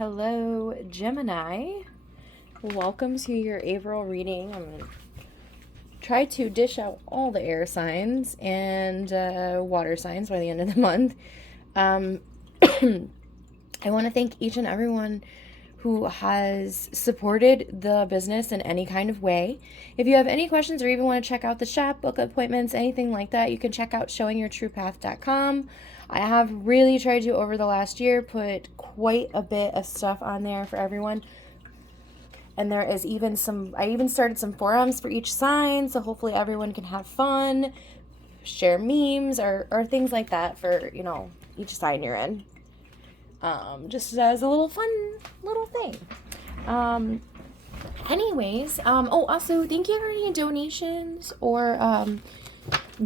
Hello, Gemini. Welcome to your April reading. I'm going to try to dish out all the air signs and water signs by the end of the month. I want to thank each and everyone who has supported the business in any kind of way. If you have any questions or even want to check out the shop, book appointments, anything like that, you can check out showingyourtruepath.com. I have really tried to, over the last year, put quite a bit of stuff on there for everyone. And there is even I even started some forums for each sign, so hopefully everyone can have fun, share memes or things like that for, each sign you're in. Just as a little fun little thing. Also, thank you for any donations or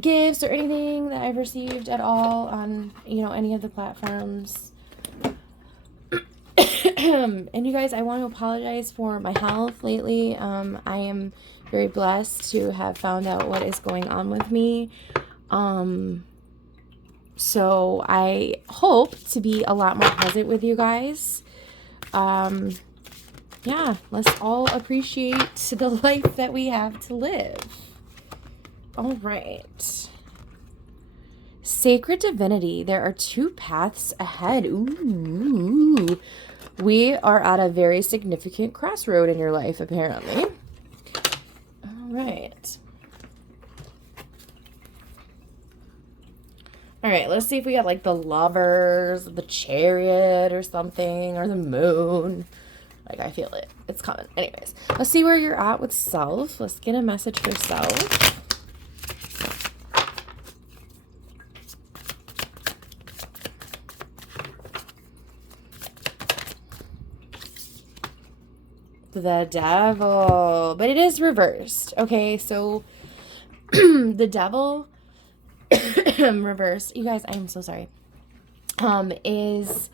gifts or anything that I've received at all on, any of the platforms. And you guys, I want to apologize for my health lately. I am very blessed to have found out what is going on with me. So I hope to be a lot more present with you guys. Let's all appreciate the life that we have to live. All right. Sacred Divinity. There are 2 paths ahead. Ooh. We are at a very significant crossroad in your life, apparently. All right. All right, let's see if we got like the Lovers, the Chariot or something, or the Moon. Like, I feel it. It's coming. Anyways, let's see where you're at with self. Let's get a message for self. The Devil. But it is reversed. Okay, so the Devil reversed. You guys, I am so sorry. Is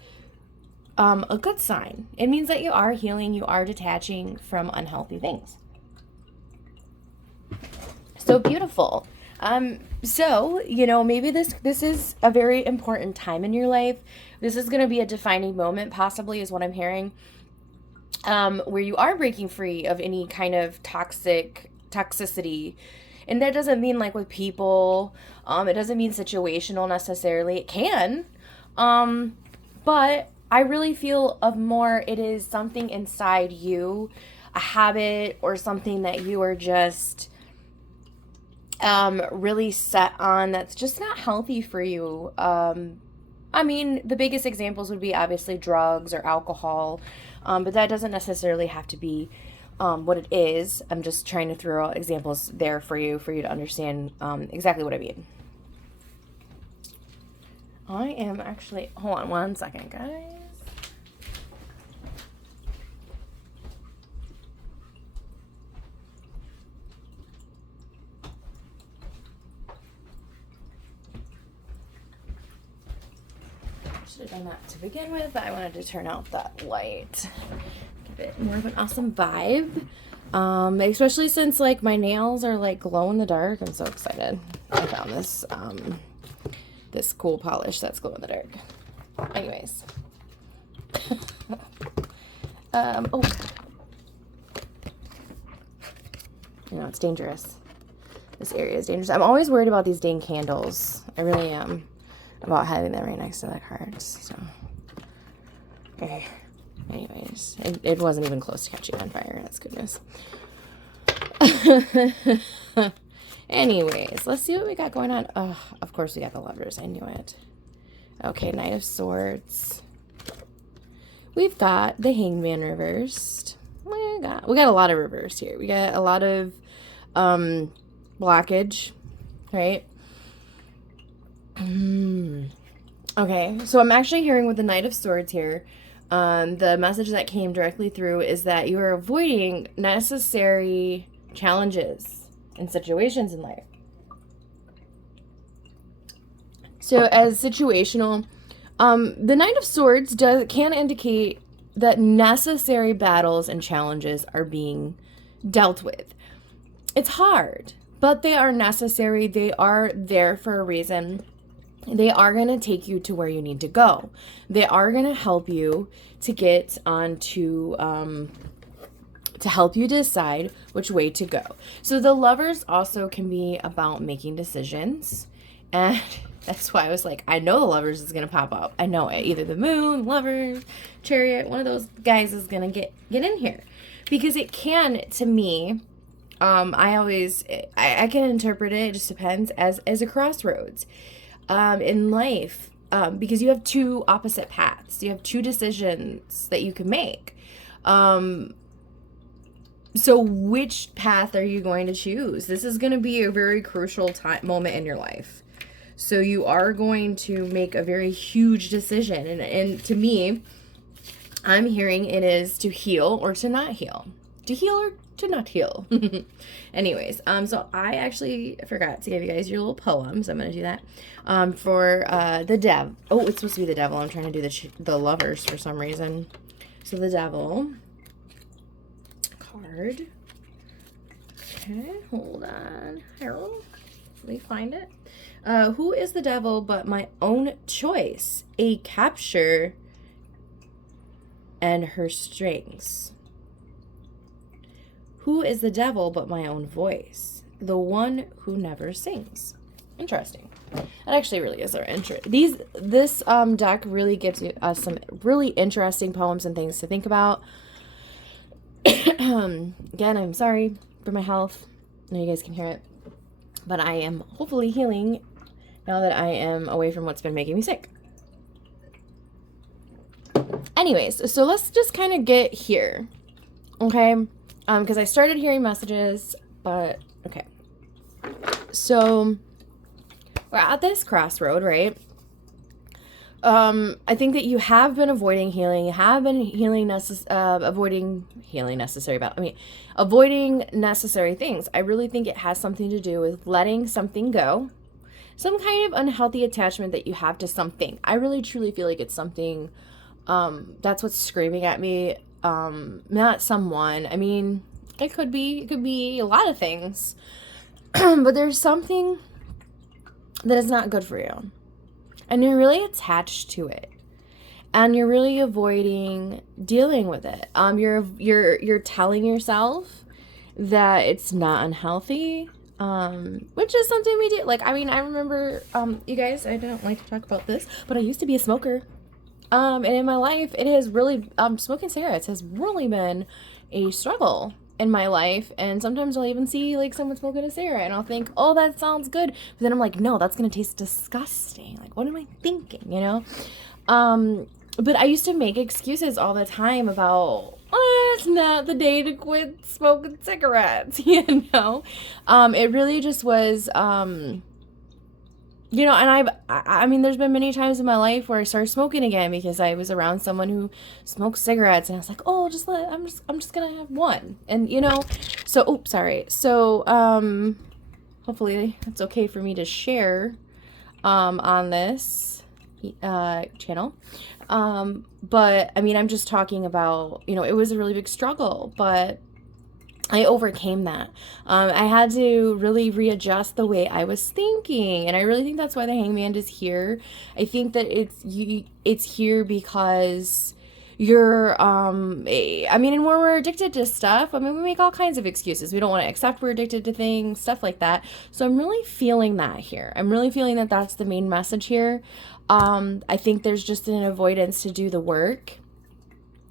a good sign. It means that you are healing, you are detaching from unhealthy things. So beautiful. So, maybe this is a very important time in your life. This is going to be a defining moment, possibly, is what I'm hearing, where you are breaking free of any kind of toxicity. And that doesn't mean like with people. It doesn't mean situational necessarily. It can. But I really feel it is something inside you, a habit or something that you are just really set on that's just not healthy for you. The biggest examples would be obviously drugs or alcohol, but that doesn't necessarily have to be what it is. I'm just trying to throw out examples there for you to understand exactly what I mean. I am actually, hold on one second, guys. Should have done that to begin with, but I wanted to turn out that light. Give it more of an awesome vibe. Especially since like my nails are like glow in the dark. I'm so excited. I found this this cool polish that's glow in the dark. Anyways. It's dangerous. This area is dangerous. I'm always worried about these dang candles. I really am. About having them right next to the cards. So, okay. Anyways, it wasn't even close to catching on fire. That's good news. Anyways, let's see what we got going on. Oh, of course we got the Lovers. I knew it. Okay, Knight of Swords. We've got the Hangman reversed. We got a lot of reversed here. We got a lot of blockage, right? Okay, so I'm actually hearing with the Knight of Swords here, The message that came directly through is that you are avoiding necessary challenges and situations in life. So as situational, the Knight of Swords can indicate that necessary battles and challenges are being dealt with. It's hard, but they are necessary. They are there for a reason. They are going to take you to where you need to go. They are going to help you to get onto, to help you decide which way to go. So the Lovers also can be about making decisions. And that's why I was like, I know the Lovers is going to pop up. I know it. Either the Moon, Lovers, Chariot, one of those guys is going to get in here. Because it can, to me, I can interpret it just depends, as a crossroads in life. Because you have two opposite paths. You have two decisions that you can make. So which path are you going to choose? This is going to be a very crucial moment in your life. So you are going to make a very huge decision. And to me, I'm hearing it is to heal or to not heal. To heal or to not heal. Anyways, so I actually forgot to give you guys your little poem. So I'm going to do that. For the Devil. Oh, it's supposed to be the Devil. I'm trying to do the Lovers for some reason. So the Devil. Card. Okay, hold on. Harold, let me find it. Who is the devil but my own choice? A capture and her strings. Who is the devil but my own voice? The one who never sings. Interesting. That actually really is our interest. This deck really gives us some really interesting poems and things to think about. Again, I'm sorry for my health. I know you guys can hear it. But I am hopefully healing now that I am away from what's been making me sick. Anyways, so let's just kind of get here. Okay? Because I started hearing messages, but okay. So we're at this crossroad, right? I think that you have been avoiding healing. You have been avoiding necessary things. I really think it has something to do with letting something go. Some kind of unhealthy attachment that you have to something. I really truly feel like it's something, that's what's screaming at me. Not someone. I mean, it could be a lot of things. But there's something that is not good for you. And you're really attached to it. And you're really avoiding dealing with it. You're telling yourself that it's not unhealthy. Which is something we do. Like, I mean, I remember, you guys, I don't like to talk about this, but I used to be a smoker. And in my life, it has really, smoking cigarettes has really been a struggle in my life. And sometimes I'll even see like someone smoking a cigarette and I'll think, oh, that sounds good. But then I'm like, no, that's going to taste disgusting. Like, what am I thinking? You know? But I used to make excuses all the time about, oh, it's not the day to quit smoking cigarettes, you know? It really just was, you know, and I mean, there's been many times in my life where I started smoking again because I was around someone who smoked cigarettes, and I was like, oh, I'm just gonna have one, and you know, so, oops, sorry. So, hopefully it's okay for me to share, on this, channel. But I mean, I'm just talking about, you know, it was a really big struggle, but I overcame that. I had to really readjust the way I was thinking. And I really think that's why the Hangman is here. I think that it's here because you're, I mean, and when we're addicted to stuff, I mean, we make all kinds of excuses. We don't want to accept we're addicted to things, stuff like that. So I'm really feeling that here. I'm really feeling that that's the main message here. I think there's just an avoidance to do the work.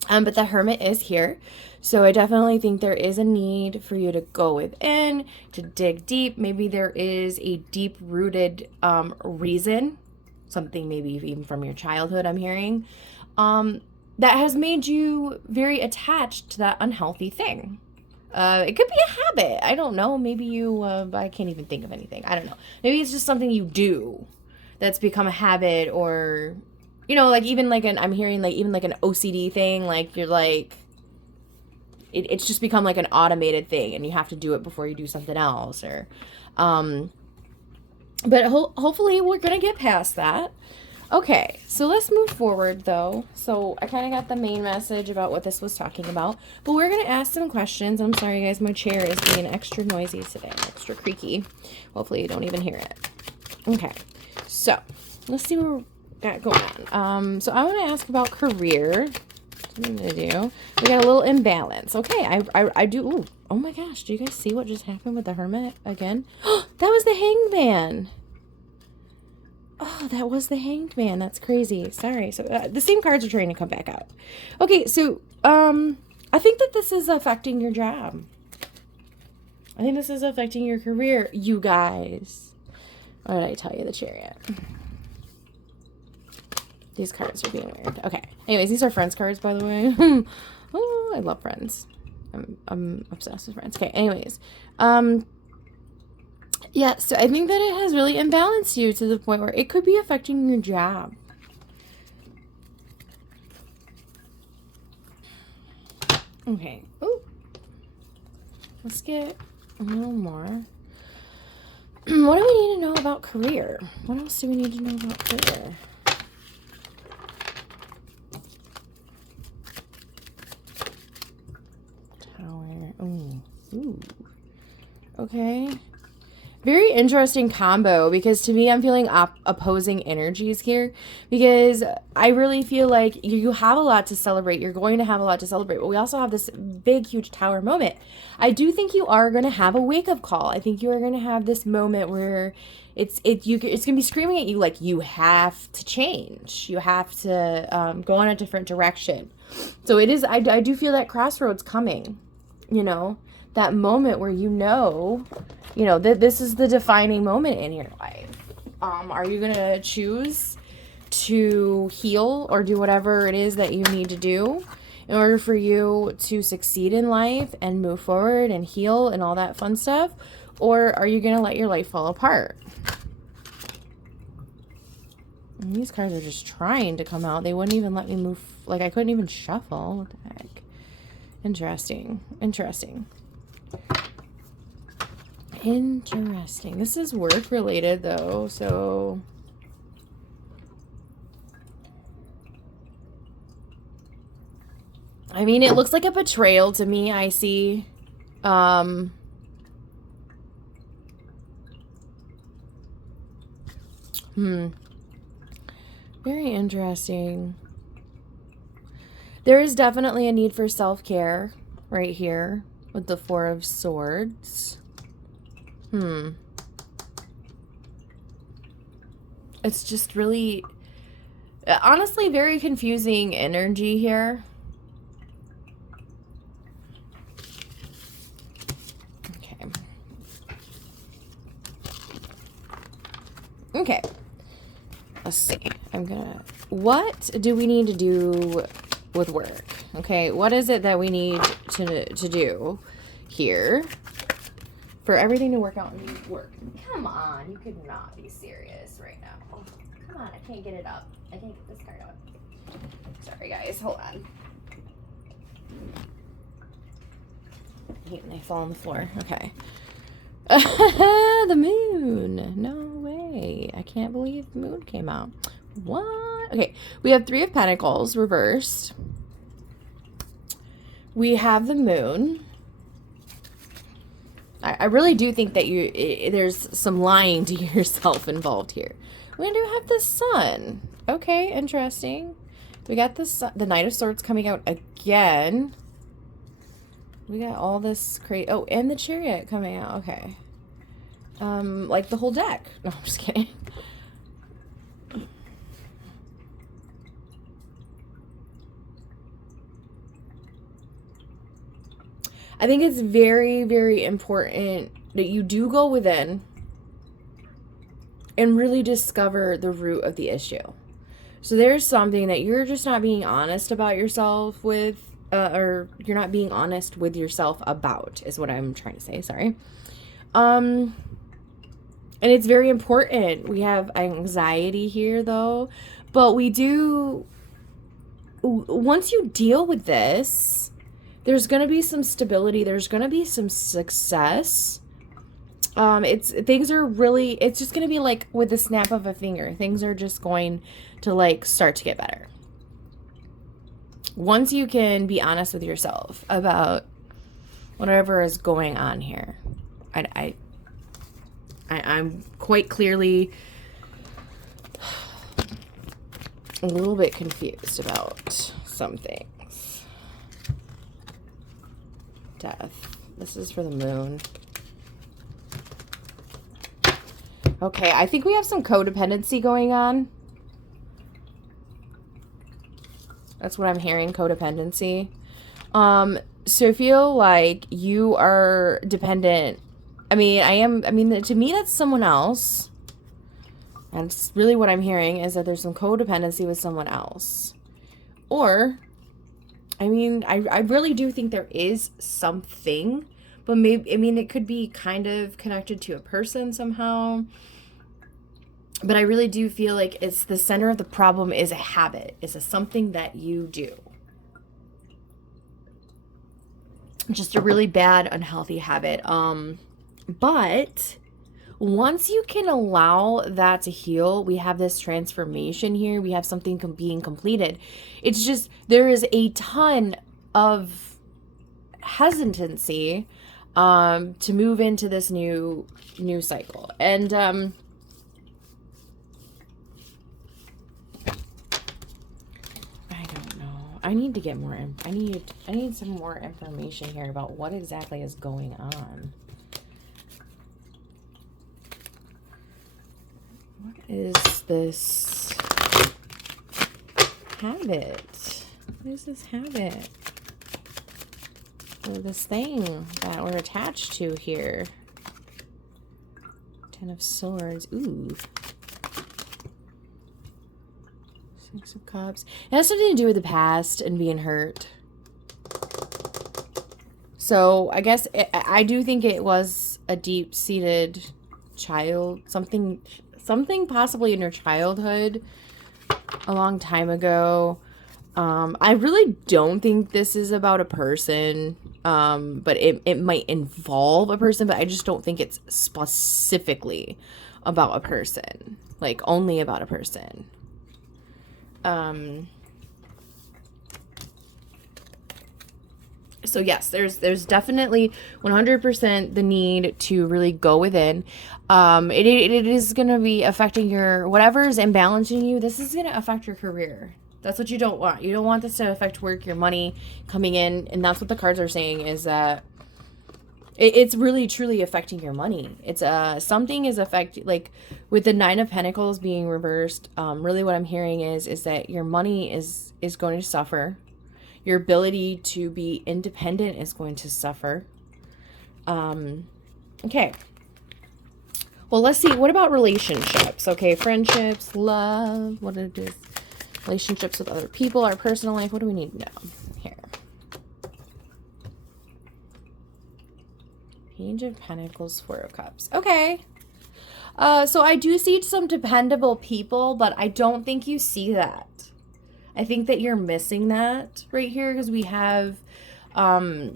But the Hermit is here. So I definitely think there is a need for you to go within, to dig deep. Maybe there is a deep-rooted reason, something maybe even from your childhood I'm hearing, that has made you very attached to that unhealthy thing. It could be a habit. I don't know. Maybe you, I can't even think of anything. I don't know. Maybe it's just something you do that's become a habit, or you know, like even like I'm hearing like even like an OCD thing, like you're like, it's just become like an automated thing and you have to do it before you do something else, or, but hopefully we're going to get past that. Okay, so let's move forward though. So I kind of got the main message about what this was talking about, but we're going to ask some questions. I'm sorry guys, my chair is being extra noisy today, extra creaky. Hopefully you don't even hear it. Okay, so let's see what we got going on. So I want to ask about career. What am I gonna do? We got a little imbalance. Okay, I do. Ooh, oh my gosh, do you guys see what just happened with the Hermit again? That was the Hangman. Oh, that was the Hanged Man. That's crazy. Sorry. So the same cards are trying to come back out. Okay, so I think that this is affecting your job. I think this is affecting your career, you guys. What did I tell you? The Chariot. These cards are being weird. Okay. Anyways, these are Friends cards, by the way. Oh, I love Friends. I'm obsessed with Friends. Okay. Anyways, yeah, so I think that it has really imbalanced you to the point where it could be affecting your job. Okay. Ooh. Let's get a little more. What do we need to know about career? What else do we need to know about career? Tower. Ooh. Okay. Very interesting combo, because to me I'm feeling opposing energies here, because I really feel like you have a lot to celebrate. You're going to have a lot to celebrate, but we also have this big huge Tower moment. I do think you are going to have a wake-up call. I think you are going to have this moment where it's going to be screaming at you like you have to change. You have to go in a different direction. So it is, I do feel that crossroads coming, you know, that moment where this is the defining moment in your life. Are you going to choose to heal or do whatever it is that you need to do in order for you to succeed in life and move forward and heal and all that fun stuff? Or are you going to let your life fall apart? And these cards are just trying to come out. They wouldn't even let me move. Like, I couldn't even shuffle. What the heck? Interesting. This is work related though, so I mean, it looks like a betrayal to me. I see very interesting. There is definitely a need for self-care right here with the Four of Swords. It's just really, honestly, very confusing energy here. Okay. Let's see. What do we need to do with work? Okay, what is it that we need to do here for everything to work out and work? Come on, you could not be serious right now. Oh, come on, I can't get it up. I can't get this card up. Sorry guys, hold on. I hate when they fall on the floor. Okay. The moon. No way. I can't believe the moon came out. What? Okay, we have Three of Pentacles reversed. We have the moon. I really do think that there's some lying to yourself involved here. We do have the sun. Okay, interesting. We got the Knight of Swords coming out again. We got all this crazy. Oh, and the Chariot coming out. Okay. Like the whole deck. No, I'm just kidding. I think it's very, very important that you do go within and really discover the root of the issue. So there's something that you're just not being honest about yourself with, or you're not being honest with yourself about, is what I'm trying to say. Sorry. And it's very important. We have anxiety here, though. But we do, once you deal with this, there's going to be some stability. There's going to be some success. Things are really, it's just going to be like with the snap of a finger. Things are just going to like start to get better. Once you can be honest with yourself about whatever is going on here. I'm quite clearly a little bit confused about some things. Death. This is for the moon. Okay, I think we have some codependency going on. That's what I'm hearing, codependency. So I feel like you are dependent. I mean, to me, that's someone else. And it's really what I'm hearing is that there's some codependency with someone else. Or, I mean, I really do think there is something, but maybe, I mean, it could be kind of connected to a person somehow. But I really do feel like it's the center of the problem is a habit. It's something that you do. Just a really bad, unhealthy habit. But once you can allow that to heal, we have this transformation here. We have something being completed. It's just, there is a ton of hesitancy to move into this new cycle. And I need to get more. I need some more information here about what exactly is going on. What is this habit? What is this habit? Or this thing that we're attached to here? Ten of Swords. Ooh. Six of Cups. It has something to do with the past and being hurt. So I guess I do think it was a deep-seated child, something possibly in your childhood a long time ago. I really don't think this is about a person, but it might involve a person, but I just don't think it's specifically about a person, like only about a person. So yes, there's definitely 100% the need to really go within. It is going to be affecting your, whatever is imbalancing you. This is going to affect your career. That's what you don't want. You don't want this to affect work, your money coming in. And that's what the cards are saying is that it's really truly affecting your money. It's something is affecting, like with the Nine of Pentacles being reversed. Really what I'm hearing is that your money is going to suffer. Your ability to be independent is going to suffer. Okay. Well, let's see. What about relationships? Okay, friendships, love, what it is. Relationships with other people, our personal life. What do we need to know here? Page of Pentacles, Four of Cups. Okay. So I do see some dependable people, but I don't think you see that. I think that you're missing that right here because we have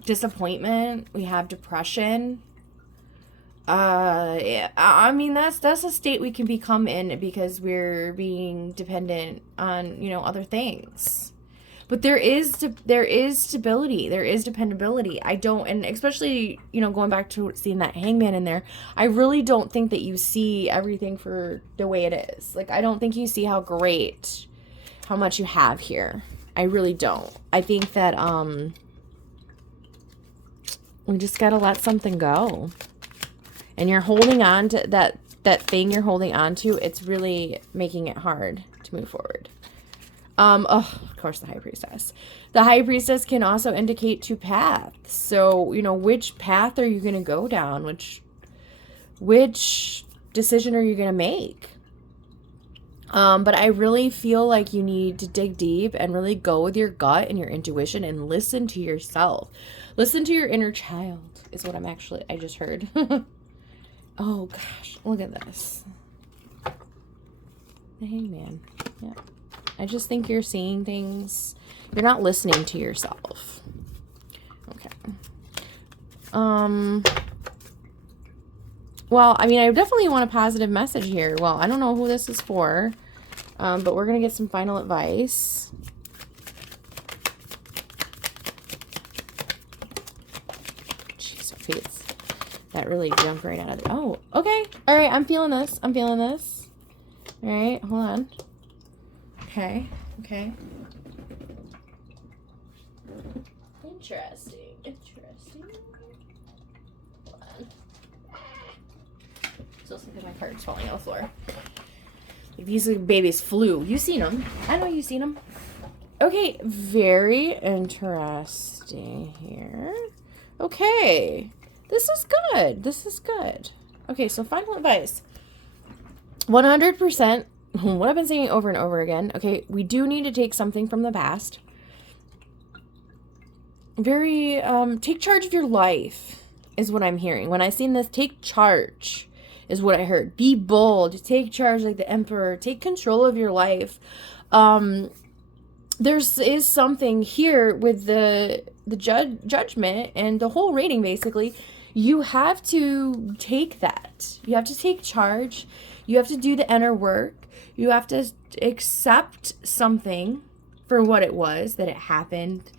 disappointment. We have depression. Yeah, I mean, that's a state we can become in because we're being dependent on, other things. But there is stability. There is dependability. I don't, and especially, going back to seeing that Hangman in there, I really don't think that you see everything for the way it is. Like, I don't think you see how much you have here. I really don't. I think that, we just gotta let something go. And you're holding on to that thing you're holding on to. It's really making it hard to move forward. Of course, the High Priestess. The High Priestess can also indicate two paths. So, which path are you going to go down? Which decision are you going to make? But I really feel like you need to dig deep and really go with your gut and your intuition and listen to yourself. Listen to your inner child is what I just heard. Oh gosh, look at this. The Hangman. Yeah. I just think you're seeing things. You're not listening to yourself. Okay. Well, I mean, I definitely want a positive message here. Well, I don't know who this is for, but we're going to get some final advice. Jeez, face. That really jumped right out of the... Oh, okay. All right, I'm feeling this. I'm feeling this. All right, hold on. Okay, okay. Interesting. Hold on. Still thinking my card's falling on the floor. Like these babies flew. You seen them. I know you seen them. Okay, very interesting here. Okay. This is good. This is good. Okay, so final advice. 100%, what I've been saying over and over again, okay, we do need to take something from the past. Take charge of your life is what I'm hearing. When I seen this, take charge is what I heard. Be bold, take charge like the emperor, take control of your life. There is something here with the judgment and the whole reading, basically. You have to take that. You have to take charge. You have to do the inner work. You have to accept something for what it was, that it happened.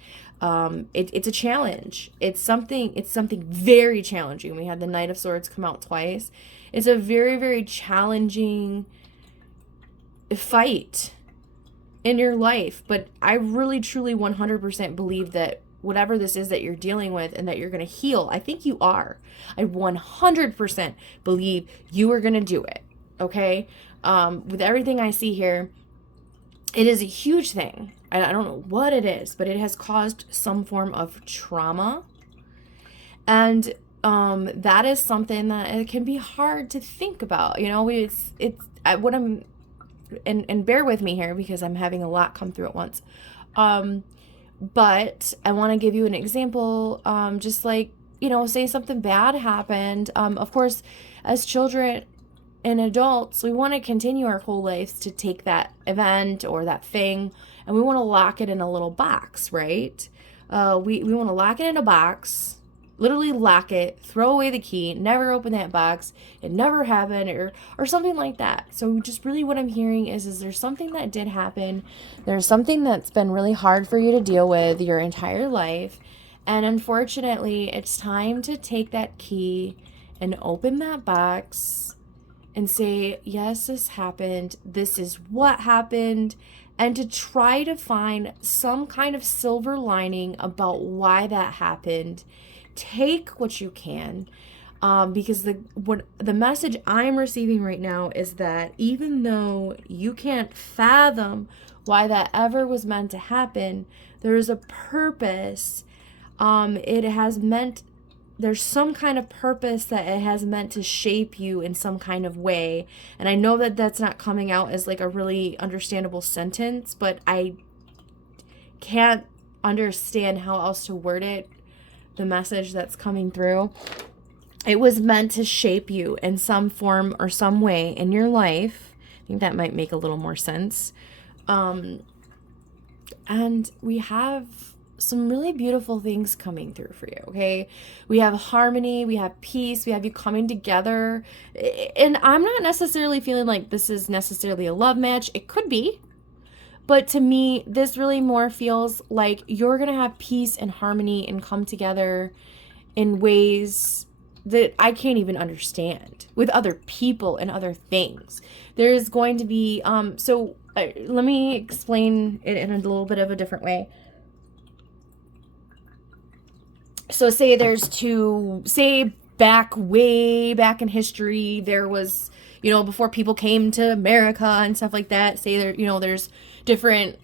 It's a challenge. It's something very challenging. We had the Knight of Swords come out twice. It's a very, very challenging fight in your life. But I really, truly 100% believe that whatever this is that you're dealing with and that you're going to heal, I think you are. I 100% believe you are going to do it. Okay? With everything I see here, it is a huge thing. I don't know what it is, but it has caused some form of trauma. And that is something that it can be hard to think about. You know, and bear with me here because I'm having a lot come through at once. But I want to give you an example. Just like, you know, say something bad happened. Of course, as children and adults, we want to continue our whole lives to take that event or that thing, and we want to lock it in a little box, right? We want to lock it in a box, literally lock it, throw away the key, never open that box, it never happened, or something like that. So just really what I'm hearing is there's something that did happen. There's something that's been really hard for you to deal with your entire life. And unfortunately, it's time to take that key and open that box and say, yes, this happened. This is what happened. And to try to find some kind of silver lining about why that happened. Take what you can. Because the message I'm receiving right now is that even though you can't fathom why that ever was meant to happen, there is a purpose. There's some kind of purpose that it has meant to shape you in some kind of way. And I know that that's not coming out as like a really understandable sentence, but I can't understand how else to word it, the message that's coming through. It was meant to shape you in some form or some way in your life. I think that might make a little more sense. And we have some really beautiful things coming through for you, okay? We have harmony, we have peace, we have you coming together. And I'm not necessarily feeling like this is necessarily a love match. It could be. But to me, this really more feels like you're going to have peace and harmony and come together in ways that I can't even understand with other people and other things. There's going to be, let me explain it in a little bit of a different way. So say way back in history, there was, before people came to America and stuff like that, say there's different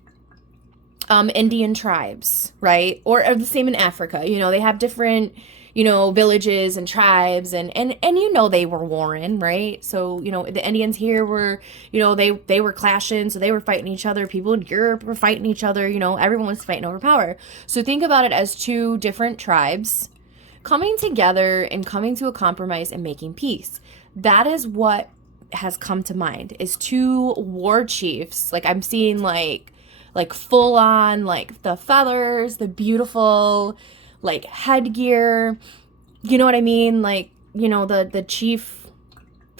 Indian tribes, right? Or the same in Africa, they have different, villages and tribes and they were warring, right? So, the Indians here were, they were clashing, so they were fighting each other. People in Europe were fighting each other, everyone was fighting over power. So think about it as two different tribes coming together and coming to a compromise and making peace. That is what has come to mind is two war chiefs. Like I'm seeing like full on like the feathers, the beautiful like headgear. You know what I mean? Like, you know, the chief,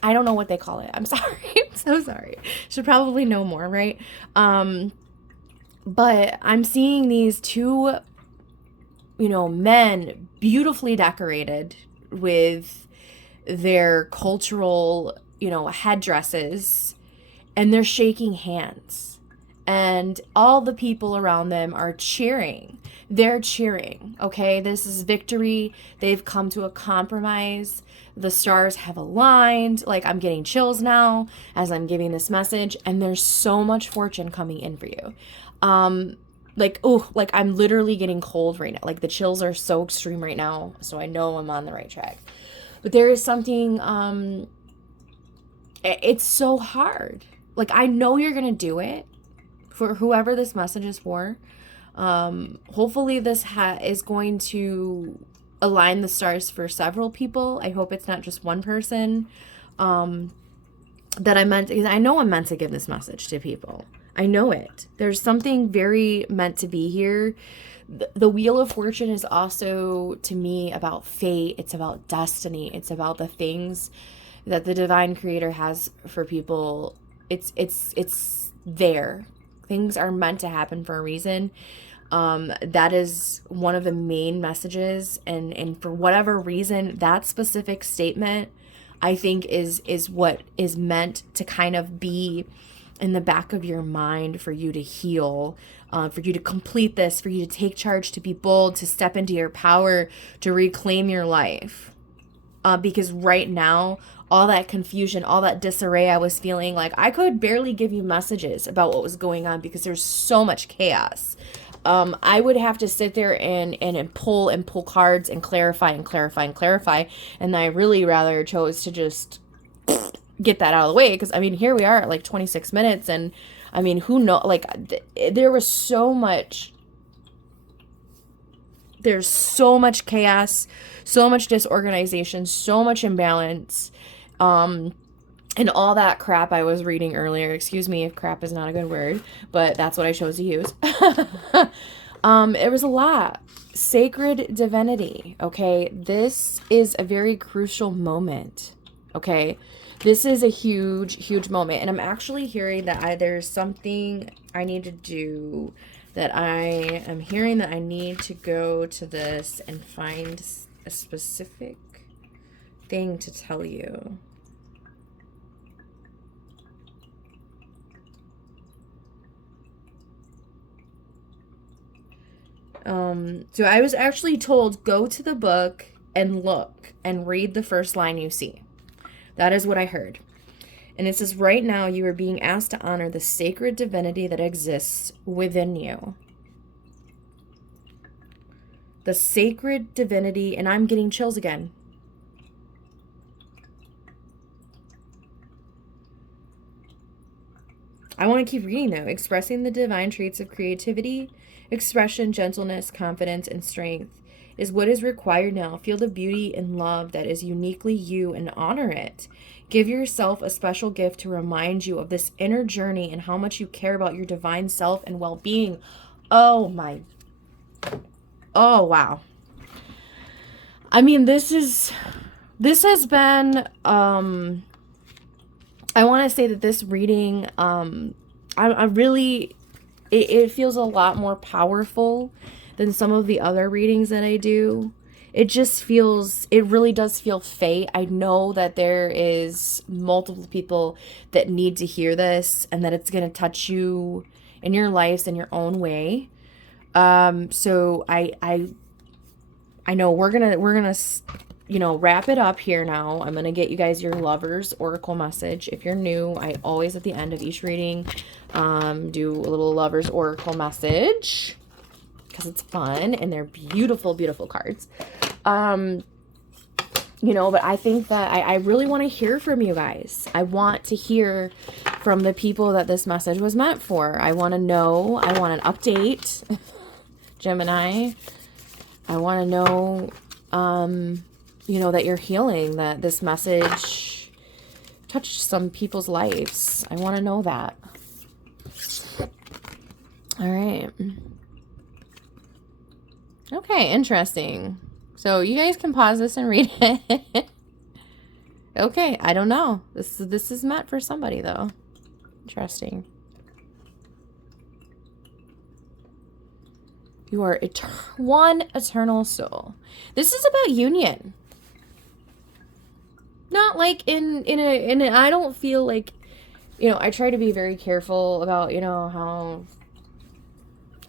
I don't know what they call it. I'm sorry. I'm so sorry. Should probably know more, right? But I'm seeing these two, you know, men beautifully decorated with their cultural, you know, headdresses, and they're shaking hands. And all the people around them are cheering. They're cheering, okay? This is victory. They've come to a compromise. The stars have aligned. Like, I'm getting chills now as I'm giving this message, and there's so much fortune coming in for you. Like, oh, like I'm literally getting cold right now. Like the chills are so extreme right now, so I know I'm on the right track. But there is something, it's so hard. Like, I know you're going to do it for whoever this message is for. Hopefully this is going to align the stars for several people. I hope it's not just one person, that I meant, because I know I'm meant to give this message to people. I know it. There's something very meant to be here. The Wheel of Fortune is also, to me, about fate. It's about destiny. It's about the things that the divine creator has for people. It's there. Things are meant to happen for a reason. That is one of the main messages. And for whatever reason, that specific statement, I think, is what is meant to kind of be in the back of your mind for you to heal, for you to complete this, for you to take charge, to be bold, to step into your power, to reclaim your life. Because right now, all that confusion, all that disarray I was feeling, like I could barely give you messages about what was going on because there's so much chaos. I would have to sit there and pull cards and clarify. And I really rather chose to just get that out of the way, because I mean, here we are at like 26 minutes, and I mean, who knows, like there was so much, there's so much chaos, so much disorganization, so much imbalance, and all that crap I was reading earlier. Excuse me if crap is not a good word, but that's what I chose to use. It was a lot. Sacred divinity, okay? This is a very crucial moment, okay? This is a huge moment. And I'm actually hearing that there's something I need to do, that I am hearing that I need to go to this and find a specific thing to tell you. So I was actually told, go to the book and look and read the first line you see. That is what I heard. And it says, right now you are being asked to honor the sacred divinity that exists within you. The sacred divinity, and I'm getting chills again. I want to keep reading though. Expressing the divine traits of creativity, expression, gentleness, confidence, and strength is what is required now. Feel the beauty and love that is uniquely you and honor it. Give yourself a special gift to remind you of this inner journey and how much you care about your divine self and well-being. Oh wow. I mean, this has been, I want to say that this reading, I really, it feels a lot more powerful than some of the other readings that I do. It really does feel fate. I know that there is multiple people that need to hear this, and that it's going to touch you in your lives in your own way. So I know we're gonna wrap it up here now. I'm gonna get you guys your lover's oracle message. If you're new, I always at the end of each reading do a little lover's oracle message, because it's fun and they're beautiful cards. But I think that I really want to hear from you guys. I want to hear from the people that this message was meant for. I want to know. I want an update. Gemini. I want to know, that you're healing, that this message touch some people's lives. I want to know that. All right. Okay, interesting. So you guys can pause this and read it. Okay, I don't know. This is meant for somebody though. Interesting. You are one eternal soul. This is about union. Not like in a I don't feel like, you know, I try to be very careful about, you know, how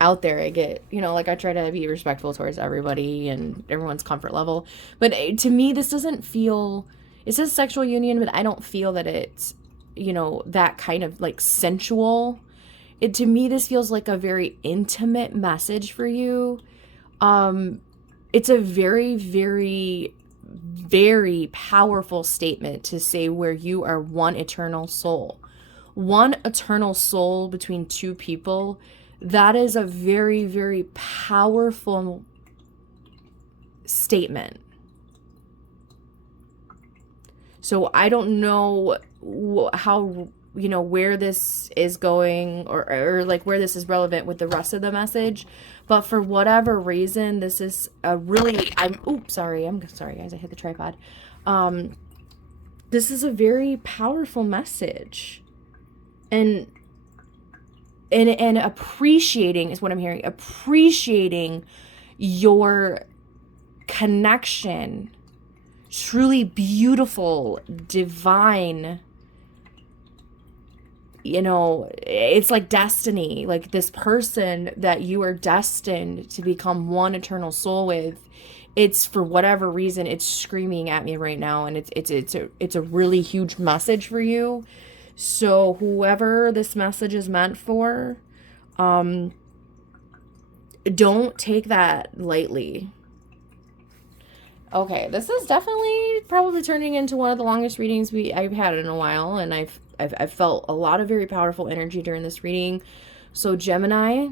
out there I get, you know, like I try to be respectful towards everybody and everyone's comfort level. But to me, this doesn't feel, it says sexual union, but I don't feel that it's, you know, that kind of like sensual. To me, this feels like a very intimate message for you. It's a very, very, very powerful statement to say where you are one eternal soul. One eternal soul between two people. That is a very, very powerful statement. So I don't know how, you know, where this is going or like where this is relevant with the rest of the message. But for whatever reason, this is a really, I'm sorry guys, I hit the tripod. This is a very powerful message. And appreciating is what I'm hearing. Appreciating your connection. Truly beautiful, divine. You know, it's like destiny. Like this person that you are destined to become one eternal soul with. It's for whatever reason, it's screaming at me right now. And it's a really huge message for you. So whoever this message is meant for, don't take that lightly. Okay, this is definitely probably turning into one of the longest readings I've had in a while, and I've felt a lot of very powerful energy during this reading. So Gemini,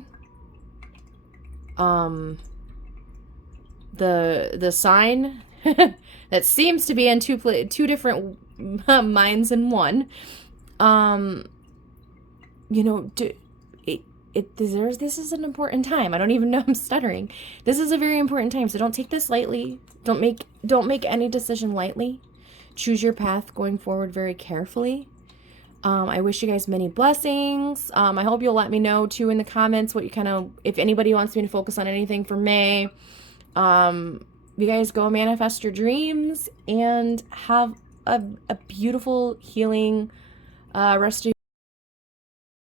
the sign that seems to be in two different minds in one. You know, this is an important time. I don't even know I'm stuttering. This is a very important time, so don't take this lightly. Don't make any decision lightly. Choose your path going forward very carefully. I wish you guys many blessings. I hope you'll let me know too in the comments what you kind of, if anybody wants me to focus on anything for May. You guys go manifest your dreams and have a beautiful healing rest of